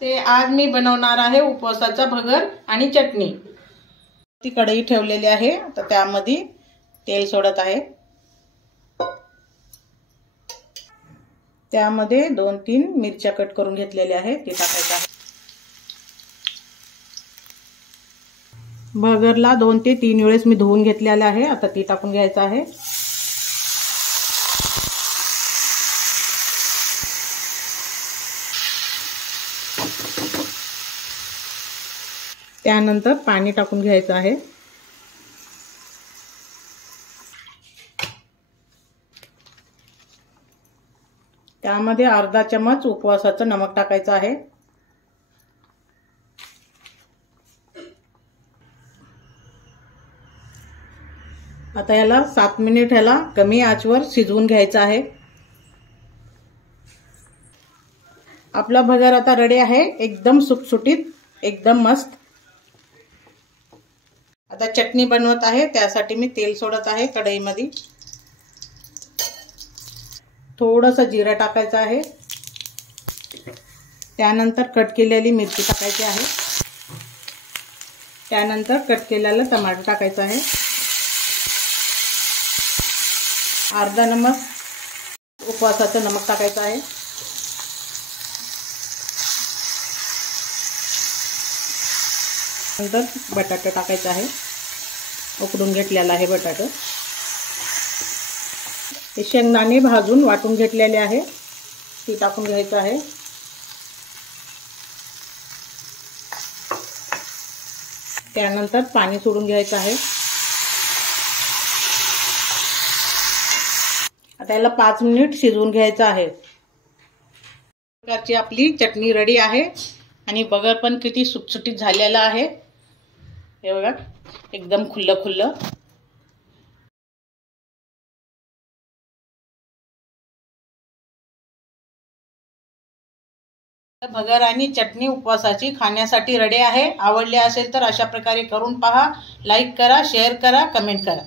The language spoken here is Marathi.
ते आज मी बनवणार आहे उपवासाचा भगर आणि चटणी। ती कढई ठेवलेली आहे, आता त्यामध्ये तेल सोडत आहे। त्यामध्ये 2-3 मिरच्या कट करून घेतलेल्या आहेत, ते टाकायचं आहे। भगरला 2 ते 3 वेळेस मी धुवून घेतलेले आहे, आता ती टाकून घ्यायचं आहे। त्यानंतर पाणी टाकून घ्यायचं आहे। त्यामध्ये अर्धा चमच उपवासाचं नमक टाकायचं आहे। आता याला 7 मिनिट कमी आचवर शिजवून घ्यायचं आहे। आपला भगर आता रेडी आहे, एकदम सुटसुटीत, एकदम मस्त। आता चटणी बनवत आहे, त्यासाठी मी तेल सोडत आहे कढईमध्ये। थोडंसं जिरं टाकायचं आहे। त्यानंतर कट केलेली मिरची टाकायची आहे। त्यानंतर कट केलेला टमाटर टाकायचा आहे। अर्धा नमक उपवासाचं नमक टाकायचं आहे। नंतर बटाटा टाकायचा आहे, उकडून घेतलेला आहे बटाटा। हे शेंगदाणे भाजून वाटून घेतलेले आहे, ती टाकून घ्यायचं आहे। त्यानंतर पाणी सोडून घ्यायचं आहे। आता याला 5 मिनिट शिजवून घ्यायचं आहे। प्रकारची आपली चटणी रेडी आहे आणि भगर पण किती सुटसुटीत झालेला आहे, हे बघा, एकदम खुल्लं। भगर आणि चटणी उपवासाची खाण्यासाठी रेडी आहे। आवडले असेल तर अशा प्रकारे करून पहा। लाईक करा, शेअर करा, कमेंट करा।